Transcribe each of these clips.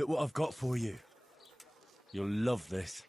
Look what I've got for you. You'll love this.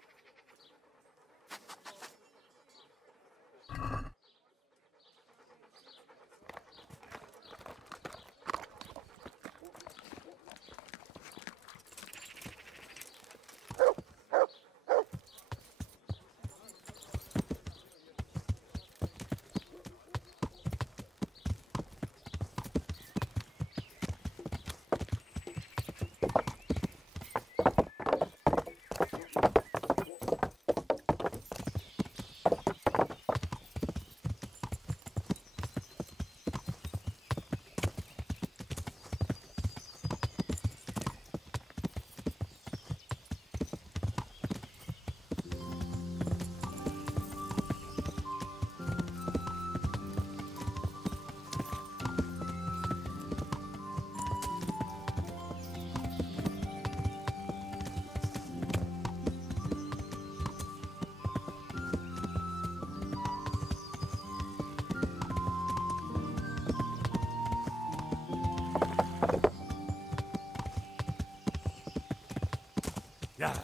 Yeah.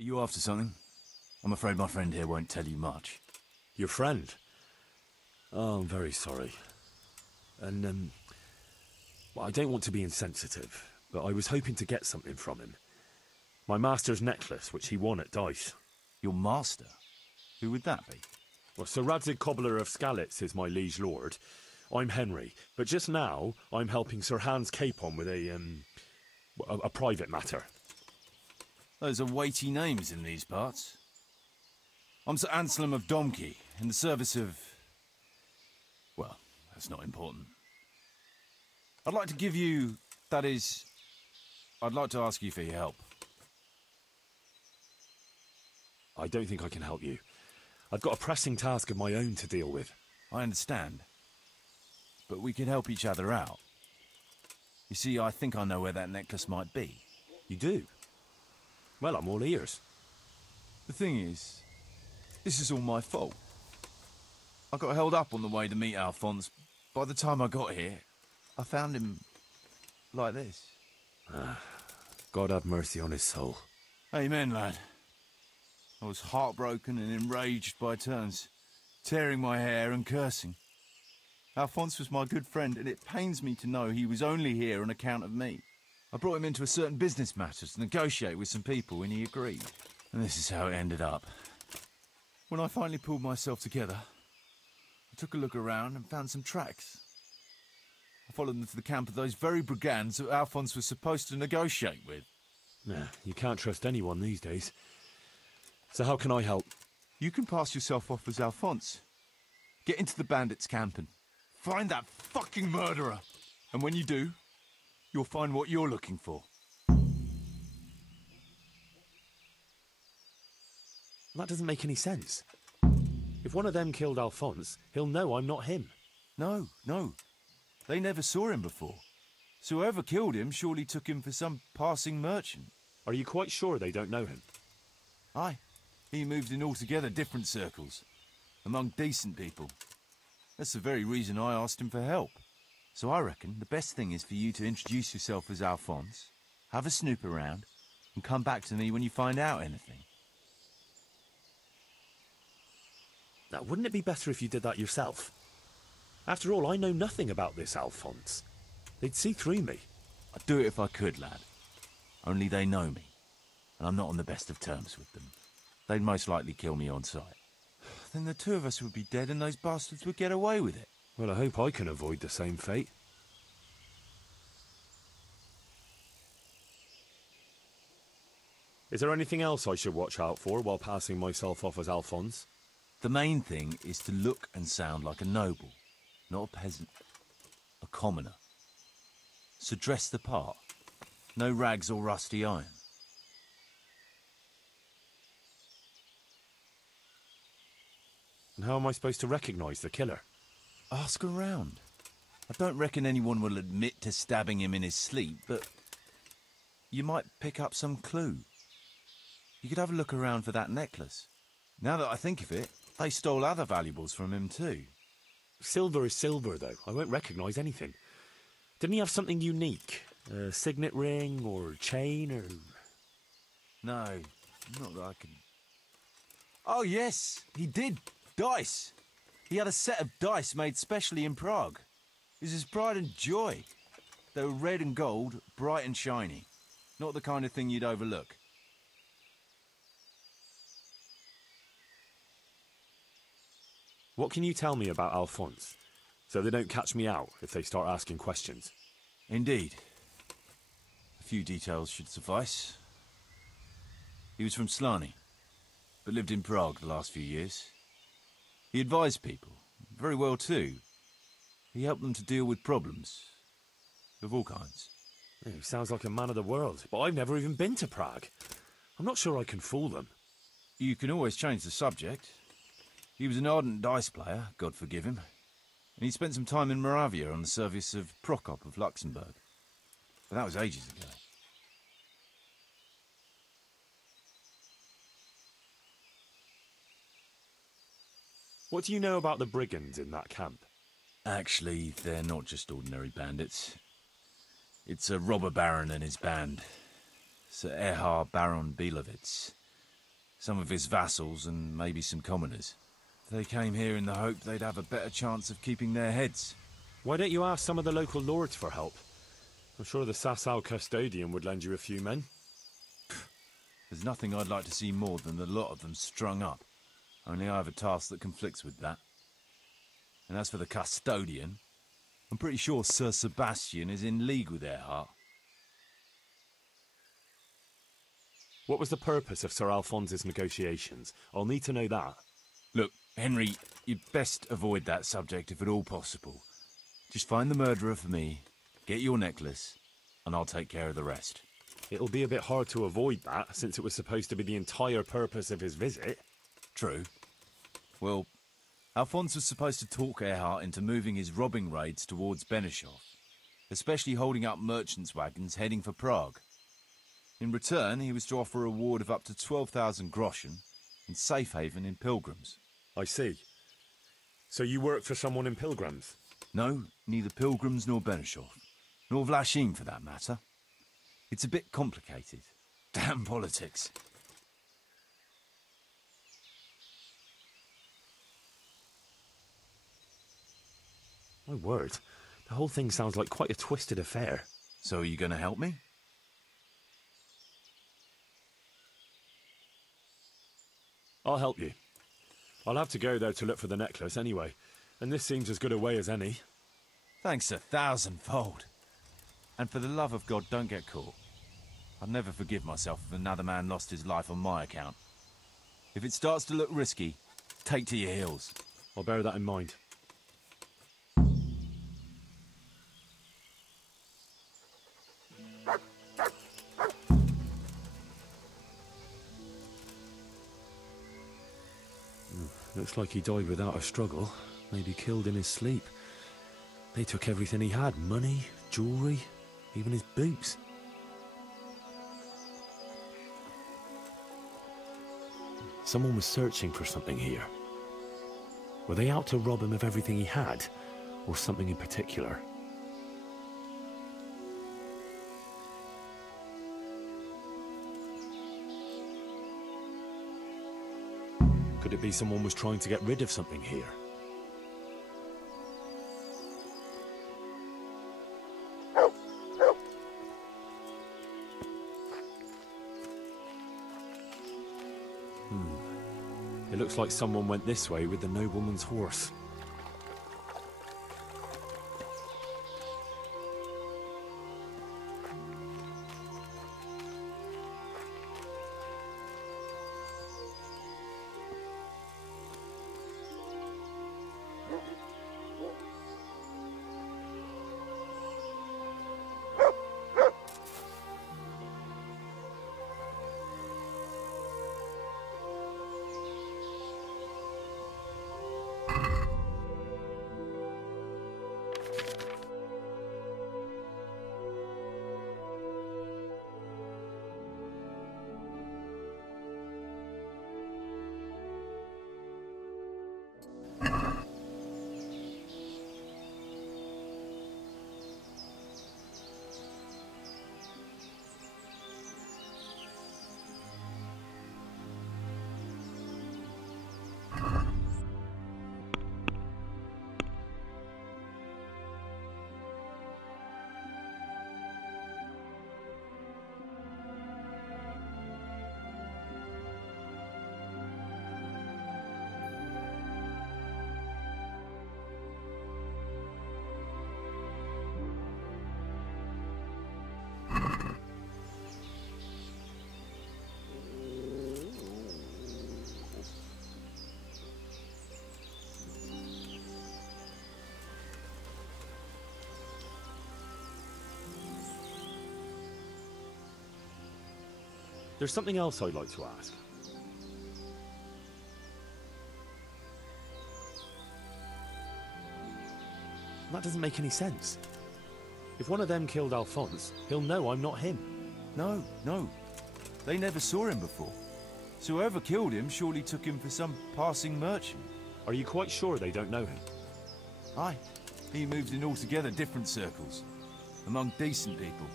Are you after something? I'm afraid my friend here won't tell you much. Your friend? Oh, I'm very sorry. And, well, I don't want to be insensitive, but I was hoping to get something from him. My master's necklace, which he won at dice. Your master? Who would that be? Well, Sir Radzig Cobbler of Skalitz is my liege lord. I'm Henry, but just now I'm helping Sir Hans Capon with a private matter. Those are weighty names in these parts. I'm Sir Anselm of Domkey, in the service of... well, that's not important. I'd like to give you... that is... I'd like to ask you for your help. I don't think I can help you. I've got a pressing task of my own to deal with. I understand. But we could help each other out. You see, I think I know where that necklace might be. You do? Well, I'm all ears. The thing is, this is all my fault. I got held up on the way to meet Alphonse. By the time I got here, I found him like this. God have mercy on his soul. Amen, lad. I was heartbroken and enraged by turns, tearing my hair and cursing. Alphonse was my good friend, and it pains me to know he was only here on account of me. I brought him into a certain business matter to negotiate with some people, and he agreed. And this is how it ended up. When I finally pulled myself together, I took a look around and found some tracks. I followed them to the camp of those very brigands that Alphonse was supposed to negotiate with. Nah, you can't trust anyone these days. So how can I help? You can pass yourself off as Alphonse. Get into the bandits' camp and find that fucking murderer. And when you do, you'll find what you're looking for. That doesn't make any sense. If one of them killed Alphonse, he'll know I'm not him. No. They never saw him before. So whoever killed him surely took him for some passing merchant. Are you quite sure they don't know him? Aye. He moved in altogether different circles, among decent people. That's the very reason I asked him for help. So I reckon the best thing is for you to introduce yourself as Alphonse, have a snoop around, and come back to me when you find out anything. Now, wouldn't it be better if you did that yourself? After all, I know nothing about this Alphonse. They'd see through me. I'd do it if I could, lad. Only they know me, and I'm not on the best of terms with them. They'd most likely kill me on sight. Then the two of us would be dead and those bastards would get away with it. Well, I hope I can avoid the same fate. Is there anything else I should watch out for while passing myself off as Alphonse? The main thing is to look and sound like a noble, not a peasant, a commoner. So dress the part. No rags or rusty iron. And how am I supposed to recognise the killer? Ask around. I don't reckon anyone will admit to stabbing him in his sleep, but you might pick up some clue. You could have a look around for that necklace. Now that I think of it, they stole other valuables from him too. Silver is silver, though. I won't recognise anything. Didn't he have something unique? A signet ring or chain or... No, not that I can... Oh yes, he did. Dice. He had a set of dice made specially in Prague. It was his pride and joy. They were red and gold, bright and shiny. Not the kind of thing you'd overlook. What can you tell me about Alphonse, so they don't catch me out if they start asking questions? Indeed. A few details should suffice. He was from Slani, but lived in Prague the last few years. He advised people, very well too. He helped them to deal with problems, of all kinds. Yeah, he sounds like a man of the world, but I've never even been to Prague. I'm not sure I can fool them. You can always change the subject. He was an ardent dice player, God forgive him. And he spent some time in Moravia on the service of Prokop of Luxembourg. But that was ages ago. What do you know about the brigands in that camp? Actually, they're not just ordinary bandits. It's a robber baron and his band. Sir Erhard Baron Bielowitz. Some of his vassals and maybe some commoners. They came here in the hope they'd have a better chance of keeping their heads. Why don't you ask some of the local lords for help? I'm sure the Sasau custodian would lend you a few men. There's nothing I'd like to see more than the lot of them strung up. Only I have a task that conflicts with that. And as for the custodian, I'm pretty sure Sir Sebastian is in league with Erhard. What was the purpose of Sir Alphonse's negotiations? I'll need to know that. Look, Henry, you'd best avoid that subject if at all possible. Just find the murderer for me, get your necklace, and I'll take care of the rest. It'll be a bit hard to avoid that, since it was supposed to be the entire purpose of his visit. True. Well, Alphonse was supposed to talk Erhard into moving his robbing raids towards Benishov, especially holding up merchants' wagons heading for Prague. In return, he was to offer a reward of up to 12,000 groschen and safe haven in Pilgrims. I see. So you work for someone in Pilgrims? No, neither Pilgrims nor Benishov, nor Vlachim for that matter. It's a bit complicated. Damn politics. My word, the whole thing sounds like quite a twisted affair. So are you going to help me? I'll help you. I'll have to go, though, to look for the necklace anyway, and this seems as good a way as any. Thanks 1,000-fold. And for the love of God, don't get caught. I'd never forgive myself if another man lost his life on my account. If it starts to look risky, take to your heels. I'll bear that in mind. Looks like he died without a struggle. Maybe killed in his sleep. They took everything he had. Money, jewellery, even his boots. Someone was searching for something here. Were they out to rob him of everything he had? Or something in particular? Could it be someone was trying to get rid of something here? It looks like someone went this way with the nobleman's horse. There's something else I'd like to ask. That doesn't make any sense. If one of them killed Alphonse, he'll know I'm not him. No. They never saw him before. So whoever killed him surely took him for some passing merchant. Are you quite sure they don't know him? Aye. He moved in altogether different circles, among decent people.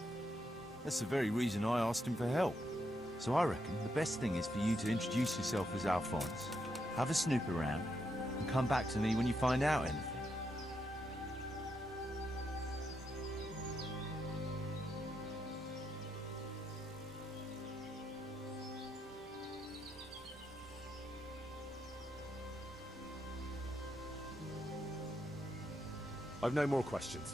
That's the very reason I asked him for help. So I reckon the best thing is for you to introduce yourself as Alphonse, have a snoop around, and come back to me when you find out anything. I've no more questions.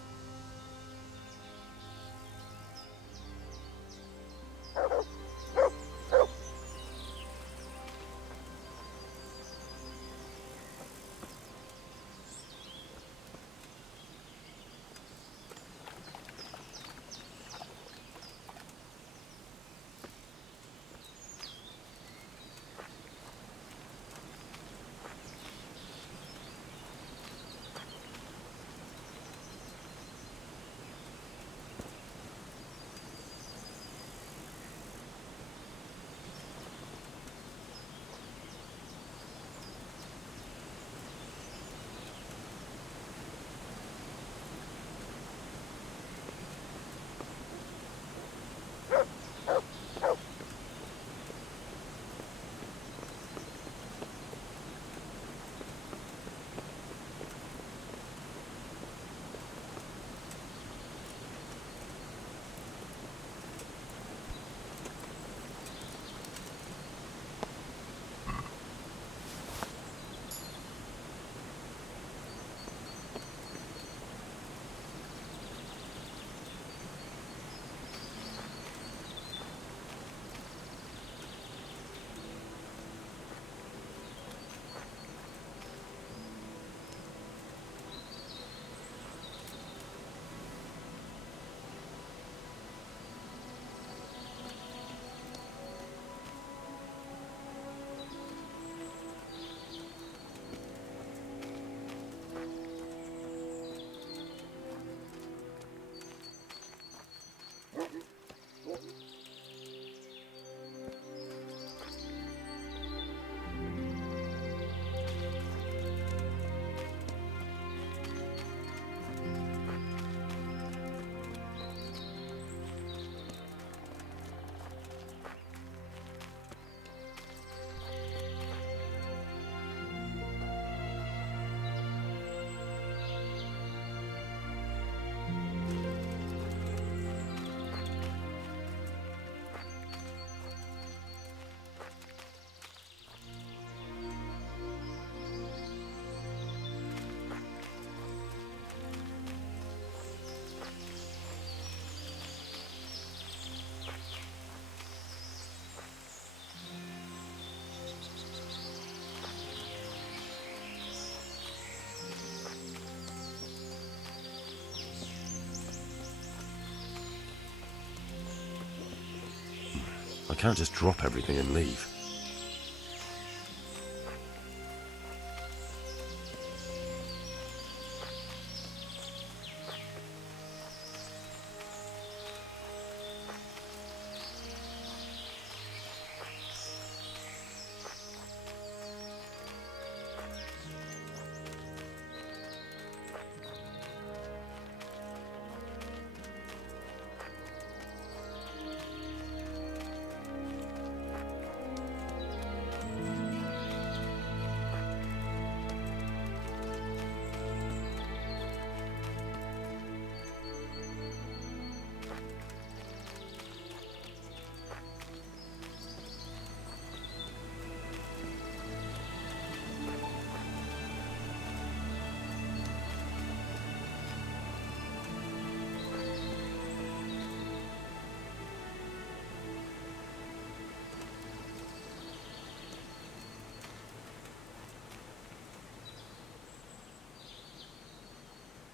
I can't just drop everything and leave.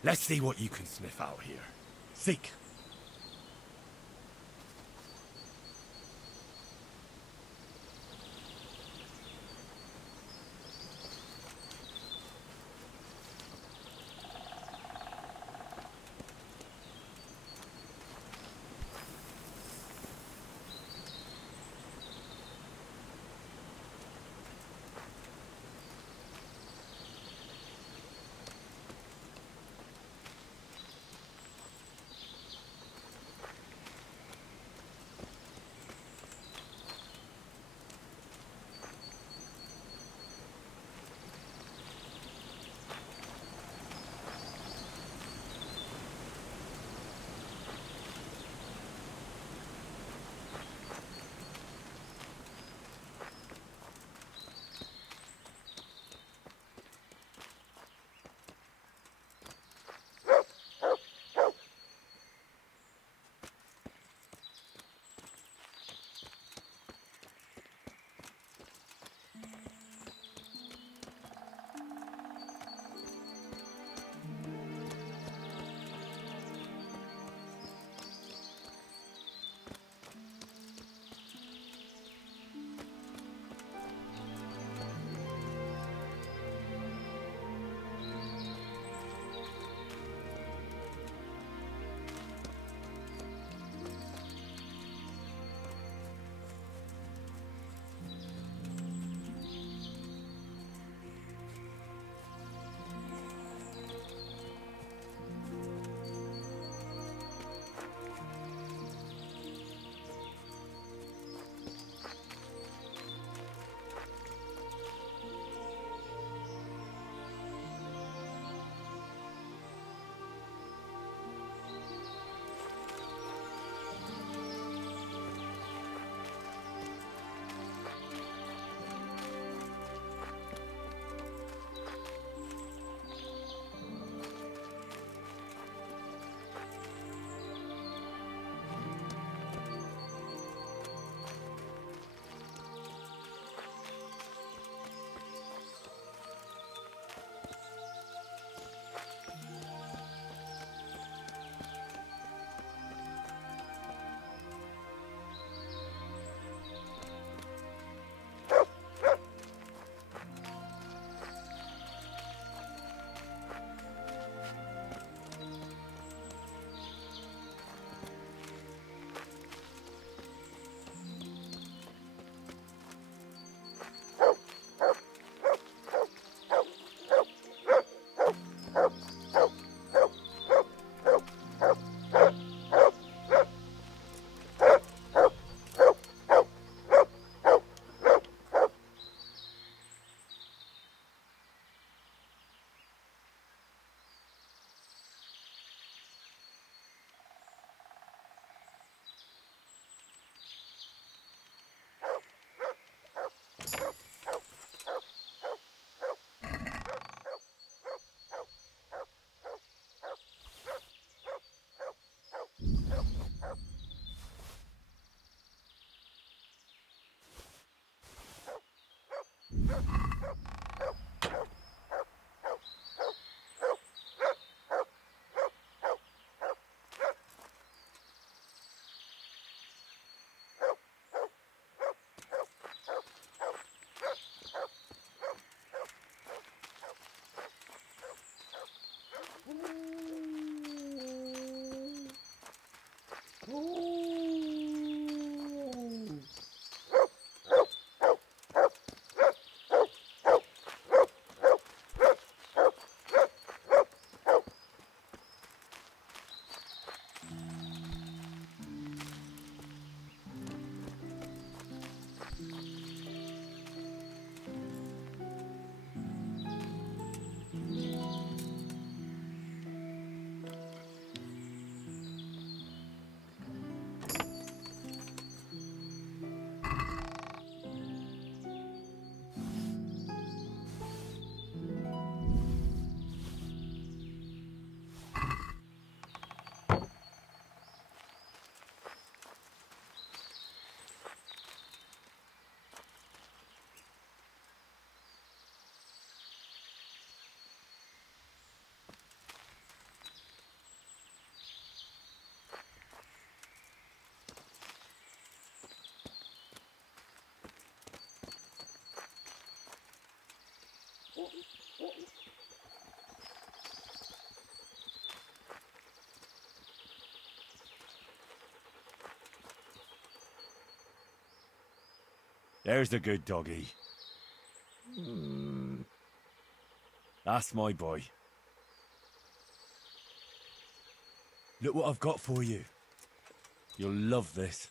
Let's see what you can sniff out here. Seek. There's the good doggy. That's my boy. Look what I've got for you. You'll love this.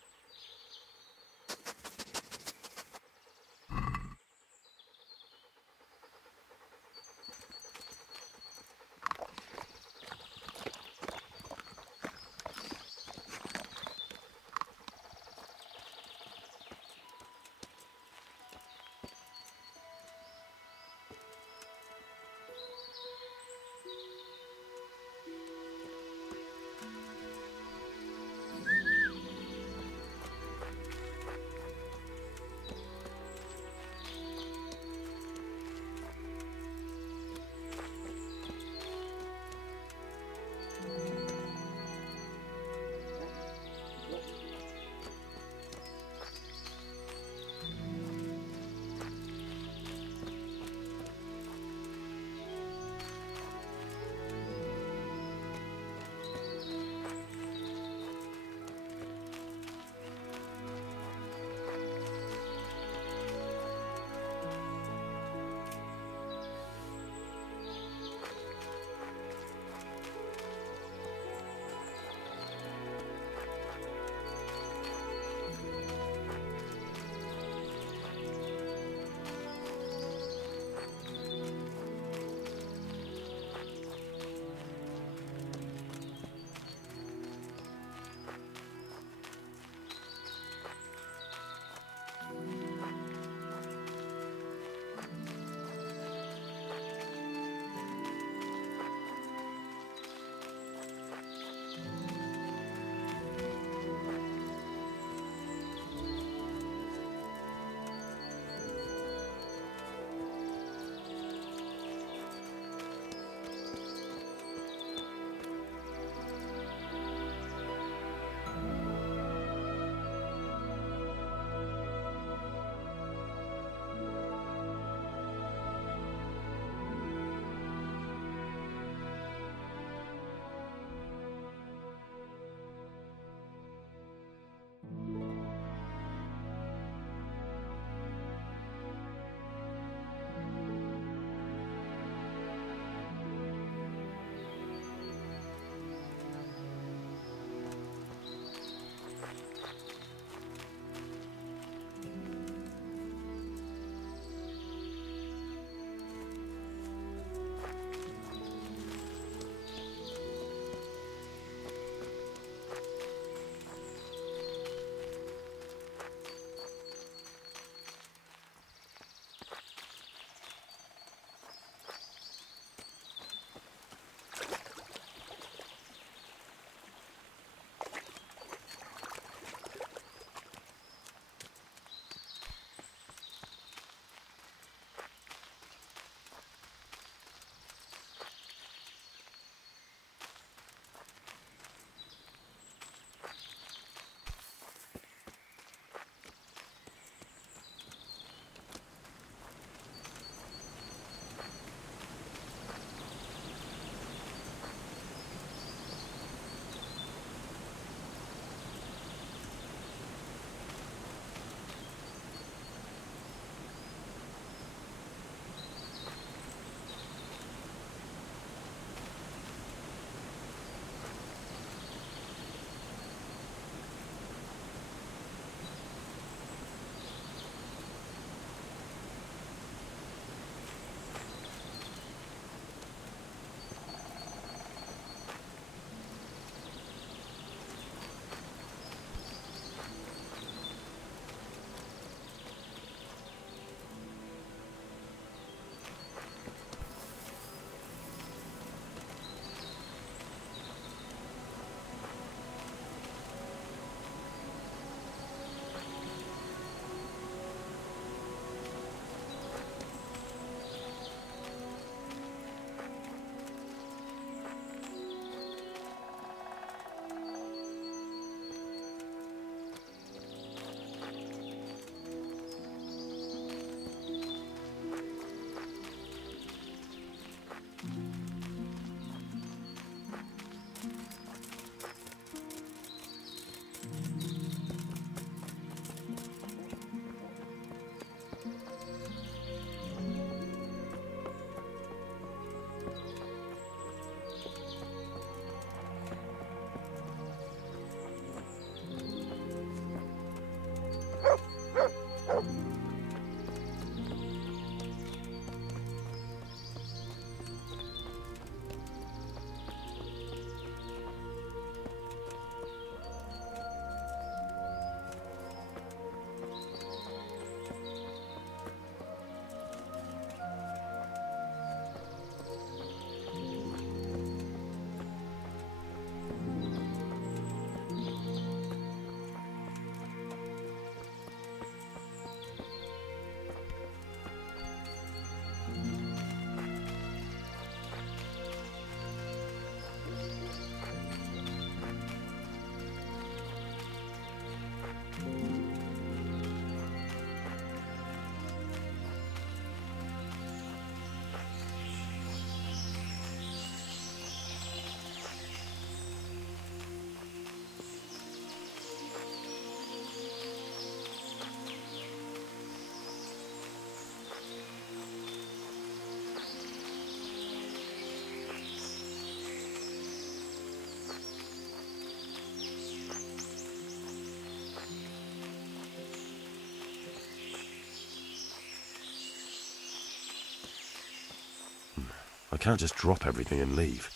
I can't just drop everything and leave.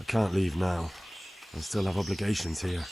I can't leave now. I still have obligations here.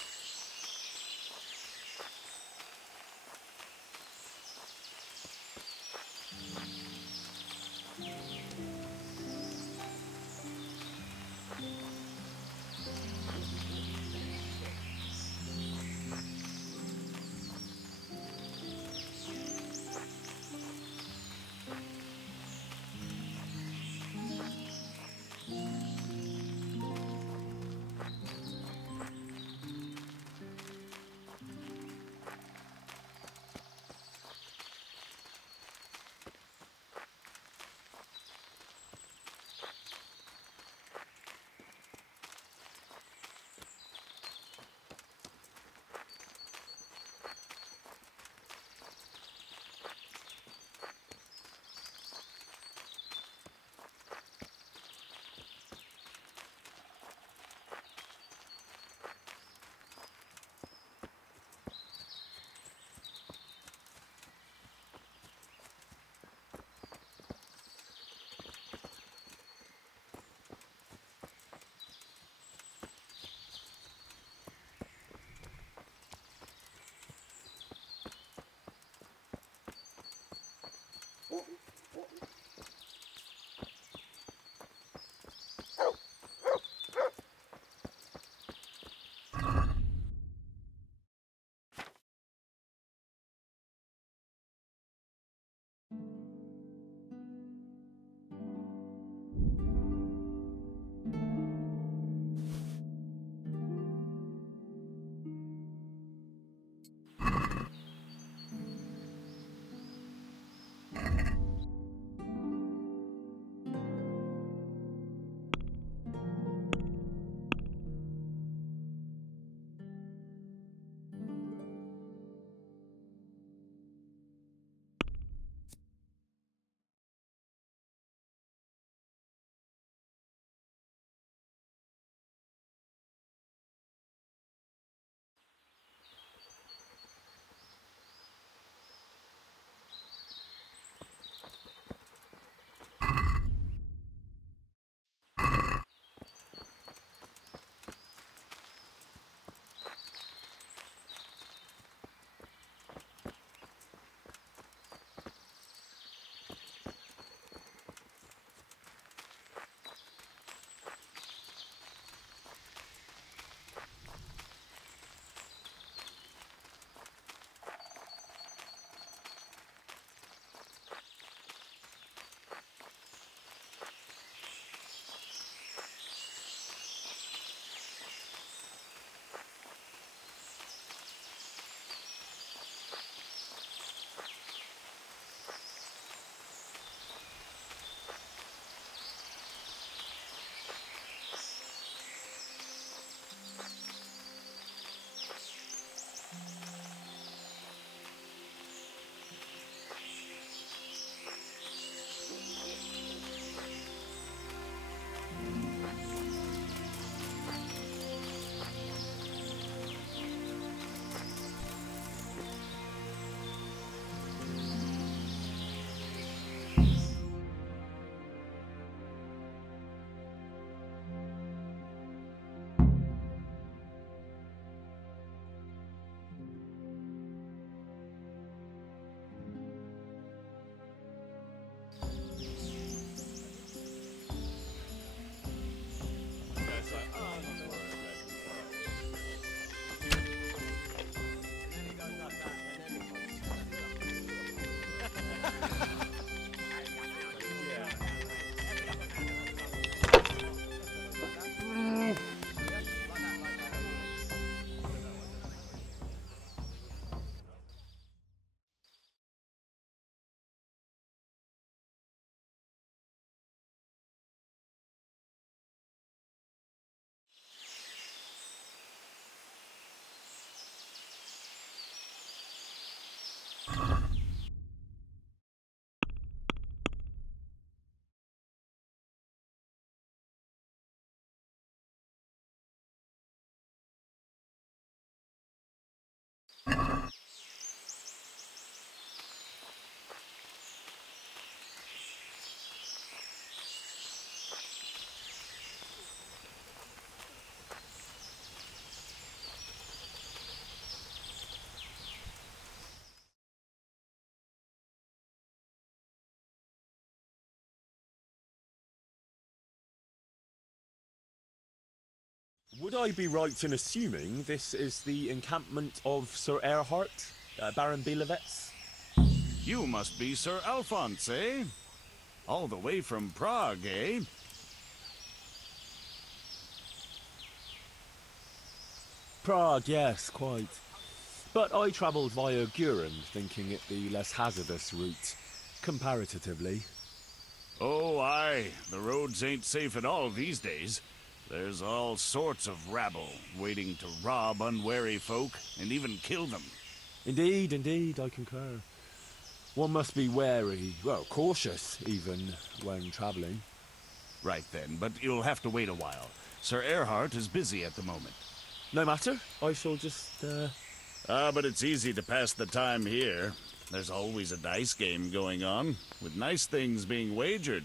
Would I be right in assuming this is the encampment of Sir Erhard, Baron Belevets? You must be Sir Alphonse, eh? All the way from Prague, eh? Prague, yes, quite. But I travelled via Guren, thinking it the less hazardous route, comparatively. Oh, aye. The roads ain't safe at all these days. There's all sorts of rabble waiting to rob unwary folk and even kill them. Indeed, indeed, I concur. One must be wary, well, cautious even, when travelling. Right then, but you'll have to wait a while. Sir Erhard is busy at the moment. No matter, I shall just, But it's easy to pass the time here. There's always a dice game going on, with nice things being wagered.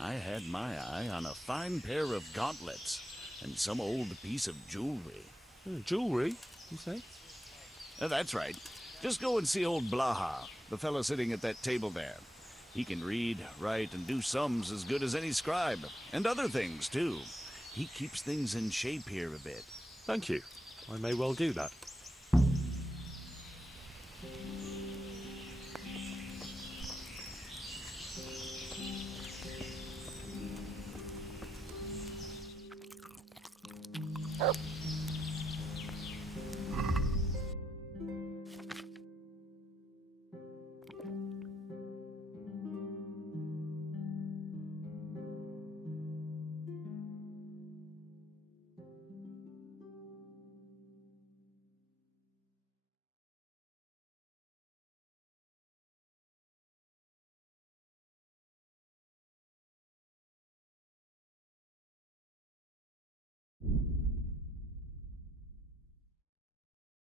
I had my eye on a fine pair of gauntlets, and some old piece of jewelry. Jewelry, you say? That's right. Just go and see old Blaha, the fellow sitting at that table there. He can read, write, and do sums as good as any scribe, and other things, too. He keeps things in shape here a bit. Thank you. I may well do that.